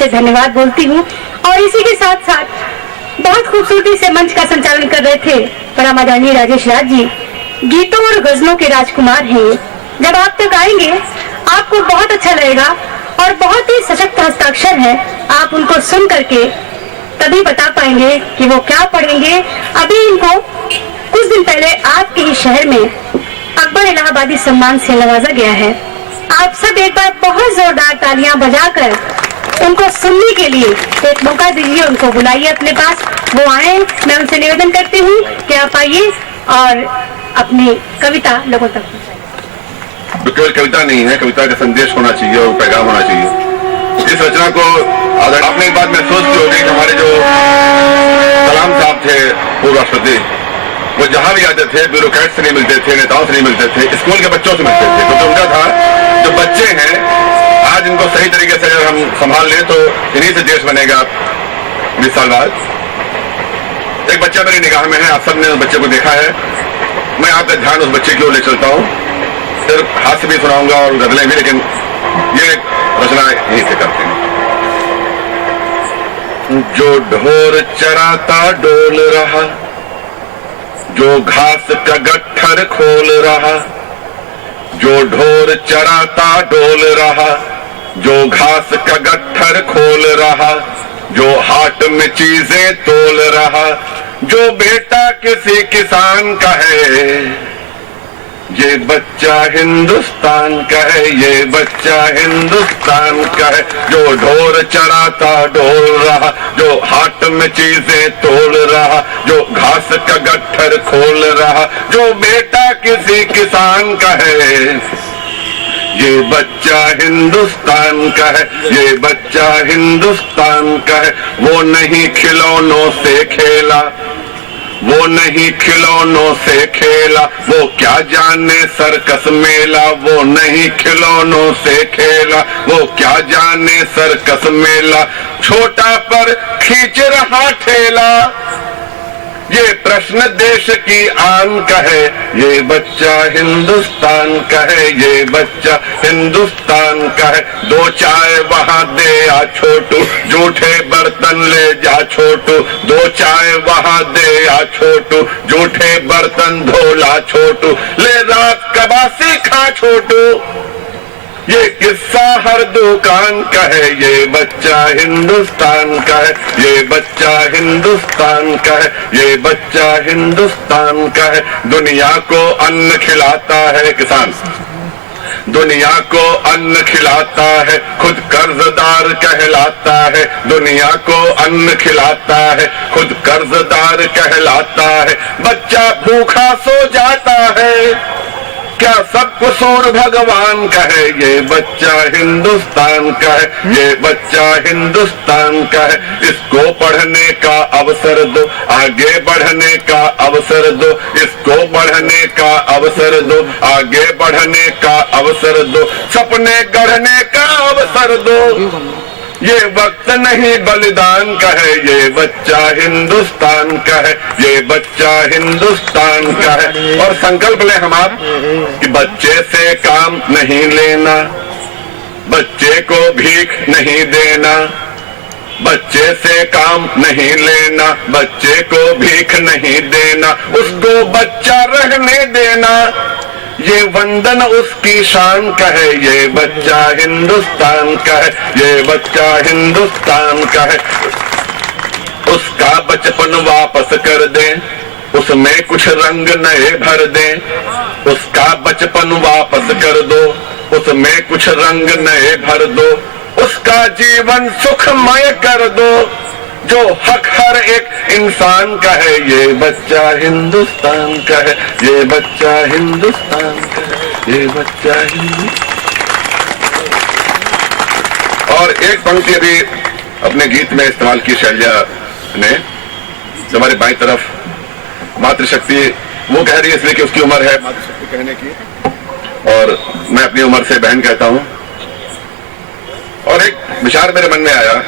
से धन्यवाद बोलती हूँ। और इसी के साथ साथ बहुत खूबसूरती से मंच का संचालन कर रहे थे परम आदरणीय राजेश राज जी, गीतों और गजलों के राजकुमार हैं। जब आप तक आएंगे आपको बहुत अच्छा लगेगा और बहुत ही सशक्त हस्ताक्षर है। आप उनको सुन करके तभी बता पाएंगे कि वो क्या पढ़ेंगे। अभी इनको कुछ दिन पहले आपके ही शहर में अकबर इलाहाबादी सम्मान से नवाजा गया है। आप सब एक बार बहुत जोरदार तालियां बजाकर उनको सुनने के लिए एक मौका दीजिए, उनको बुलाइए अपने पास, वो आए। मैं उनसे निवेदन करती हूँ कि आप आइए और अपनी कविता लोगों तक पहुंचाइए। तो केवल कविता नहीं है, कविता का संदेश होना चाहिए और पैगाम होना चाहिए। इस रचना को आपने एक बात महसूस की होगी कि हमारे जो कलाम साहब थे पूर्व राष्ट्रपति, वो जहां भी आते थे ब्यूरोक्रेट से नहीं मिलते थे, नेताओं से नहीं मिलते थे, स्कूल के बच्चों से मिलते थे। तो उनका था जो बच्चे हैं आज इनको सही तरीके से अगर हम संभाल लें तो इन्हीं से देश बनेगा 20 साल बाद। एक बच्चा मेरी निगाह में है, आप सबने उस बच्चे को देखा है। मैं आपका ध्यान उस बच्चे की ओर ले चलता हूँ। सिर्फ हास्य भी सुनाऊंगा और गजलें भी, लेकिन ये रचना यहीं से करते हैं। जो ढोर चराता डोल रहा, जो घास का गट्ठर खोल रहा, जो ढोर चराता डोल रहा, जो घास का गट्ठर खोल रहा, जो हाट में चीजें तोल रहा, जो बेटा किसी किसान का है, ये बच्चा हिंदुस्तान का है, ये बच्चा हिंदुस्तान का है। जो ढोर चराता डोल रहा, जो हाट में चीजें तोल रहा, जो घास का गट्ठर खोल रहा, जो बेटा किसी किसान का है, ये बच्चा हिंदुस्तान का है, ये बच्चा हिंदुस्तान का है। वो नहीं खिलौनों से खेला, वो नहीं खिलौनों से खेला, वो क्या जाने सर्कस मेला। वो नहीं खिलौनों से खेला, वो क्या जाने सर्कस मेला। छोटा पर खींच रहा ठेला, ये प्रश्न देश की आन का है, ये बच्चा हिंदुस्तान का है, ये बच्चा हिंदुस्तान का है। दो चाय वहाँ दे आ छोटू, जूठे बर्तन ले जा छोटू, दो चाय वहाँ दे आ छोटू, जूठे बर्तन धोला छोटू, ले रात कबासी खा छोटू। ये किस्सा हर दुकान का है, ये बच्चा हिंदुस्तान का है, ये बच्चा हिंदुस्तान का है, ये बच्चा हिंदुस्तान का है। दुनिया को अन्न खिलाता है किसान, दुनिया को अन्न खिलाता है, खुद कर्जदार कहलाता है। दुनिया को अन्न खिलाता है, खुद कर्जदार कहलाता है। बच्चा भूखा सो जाता है, क्या सब कसूर भगवान का है, ये बच्चा हिंदुस्तान का है, ये बच्चा हिंदुस्तान का है। इसको पढ़ने का अवसर दो, आगे बढ़ने का अवसर दो, इसको बढ़ने का अवसर दो, आगे बढ़ने का अवसर दो, सपने गढ़ने का अवसर दो। ये वक्त नहीं बलिदान का है, ये बच्चा हिंदुस्तान का है, ये बच्चा हिंदुस्तान का है। और संकल्प ले हम आप कि बच्चे से काम नहीं लेना, बच्चे को भीख नहीं देना, बच्चे से काम नहीं लेना, बच्चे को भीख नहीं देना, उसको बच्चा रहने देना। ये वंदन उसकी शान का है, ये बच्चा हिंदुस्तान का है, ये बच्चा हिंदुस्तान का है। उसका बचपन वापस कर दें, उसमें कुछ रंग नए भर दें। उसका बचपन वापस कर दो, उसमें कुछ रंग नए भर दो। उसका जीवन सुखमय कर दो, जो हक हर एक इंसान का है, ये बच्चा हिंदुस्तान का है, ये बच्चा हिंदुस्तान का है, ये बच्चा हिंदुस्तान। और एक पंक्ति अभी अपने गीत में इस्तेमाल की शैलजा ने, हमारे बाईं तरफ मातृशक्ति, वो कह रही है इसलिए कि उसकी उम्र है मातृशक्ति कहने की, और मैं अपनी उम्र से बहन कहता हूं। और एक विचार मेरे मन में आया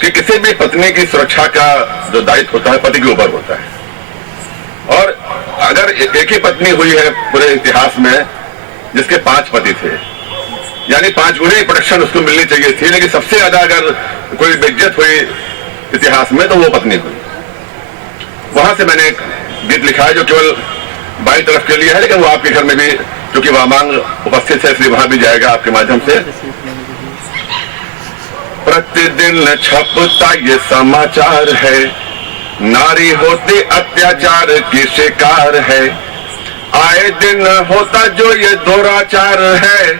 कि किसी भी पत्नी की सुरक्षा का जो दायित्व होता है पति के ऊपर होता है। और अगर एक ही पत्नी हुई है पूरे इतिहास में जिसके 5 पति थे, यानी 5 गुना ही प्रोटेक्शन उसको मिलनी चाहिए थी, लेकिन सबसे ज्यादा अगर कोई बेइज्जत हुई इतिहास में तो वो पत्नी हुई। वहां से मैंने एक गीत लिखा है जो केवल बाई तरफ के लिए है, लेकिन वो आपके घर में भी, क्योंकि वामांग उपस्थित है इसलिए वहां भी जाएगा आपके माध्यम से। प्रतिदिन छपता ये समाचार है, नारी होती अत्याचार की शिकार है। आए दिन होता जो ये दुराचार है,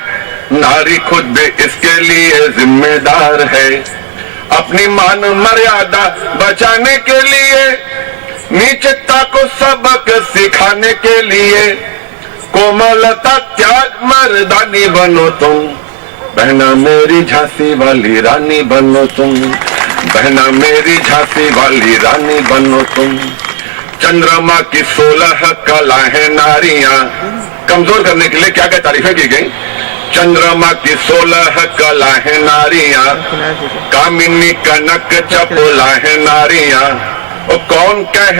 नारी खुद भी इसके लिए जिम्मेदार है। अपनी मान मर्यादा बचाने के लिए, नीचता को सबक सिखाने के लिए, कोमलता त्याग मर्दानी बनो तुम, बहना मेरी झांसी वाली रानी बनो तुम, बहना मेरी झांसी वाली रानी बनो तुम। चंद्रमा की 16 कला है नारियां, कमजोर करने के लिए क्या क्या तारीफें की गई। चंद्रमा की 16 कला है नारियां, कामिनी कनक चपोला है नारियां। और कौन कहे